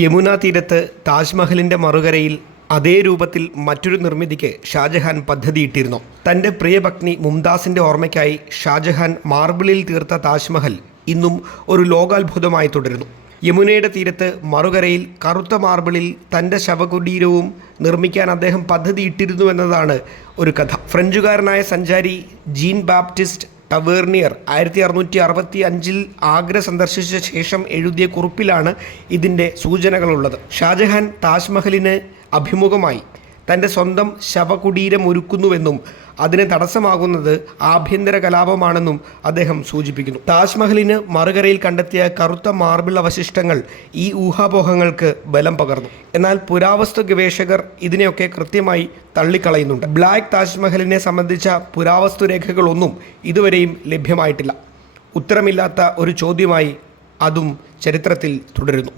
യമുനാ തീരത്ത് താജ്മഹലിൻ്റെ മറുകരയിൽ അതേ രൂപത്തിൽ മറ്റൊരു നിർമ്മിതിക്ക് ഷാജഹാൻ പദ്ധതിയിട്ടിരുന്നു. തൻ്റെ പ്രിയപത്നി മുംതാസിൻ്റെ ഓർമ്മയ്ക്കായി ഷാജഹാൻ മാർബിളിൽ തീർത്ത താജ്മഹൽ ഇന്നും ഒരു ലോകാത്ഭുതമായി തുടരുന്നു. യമുനയുടെ തീരത്ത് മറുകരയിൽ കറുത്ത മാർബിളിൽ തൻ്റെ ശവകുടീരവും നിർമ്മിക്കാൻ അദ്ദേഹം പദ്ധതിയിട്ടിരുന്നുവെന്നതാണ് ഒരു കഥ. ഫ്രഞ്ചുകാരനായ സഞ്ചാരി ജീൻ ബാപ്റ്റിസ്റ്റ് ടവേർണിയർ 1665 ആഗ്ര സന്ദർശിച്ച ശേഷം എഴുതിയ കുറിപ്പിലാണ് ഇതിൻ്റെ സൂചനകളുള്ളത്. ഷാജഹാൻ താജ്മഹലിന് അഭിമുഖമായി തൻ്റെ സ്വന്തം ശവകുടീരം ഒരുക്കുന്നുവെന്നും അതിന് തടസ്സമാകുന്നത് ആഭ്യന്തര കലാപമാണെന്നും അദ്ദേഹം സൂചിപ്പിക്കുന്നു. താജ്മഹലിന് മറുകരയിൽ കണ്ടെത്തിയ കറുത്ത മാർബിൾ അവശിഷ്ടങ്ങൾ ഈ ഊഹാപോഹങ്ങൾക്ക് ബലം പകർന്നു. എന്നാൽ പുരാവസ്തു ഗവേഷകർ ഇതിനെയൊക്കെ കൃത്യമായി തള്ളിക്കളയുന്നുണ്ട്. ബ്ലാക്ക് താജ്മഹലിനെ സംബന്ധിച്ച പുരാവസ്തു രേഖകളൊന്നും ഇതുവരെയും ലഭ്യമായിട്ടില്ല. ഉത്തരമില്ലാത്ത ഒരു ചോദ്യമായി അതും ചരിത്രത്തിൽ തുടരുന്നു.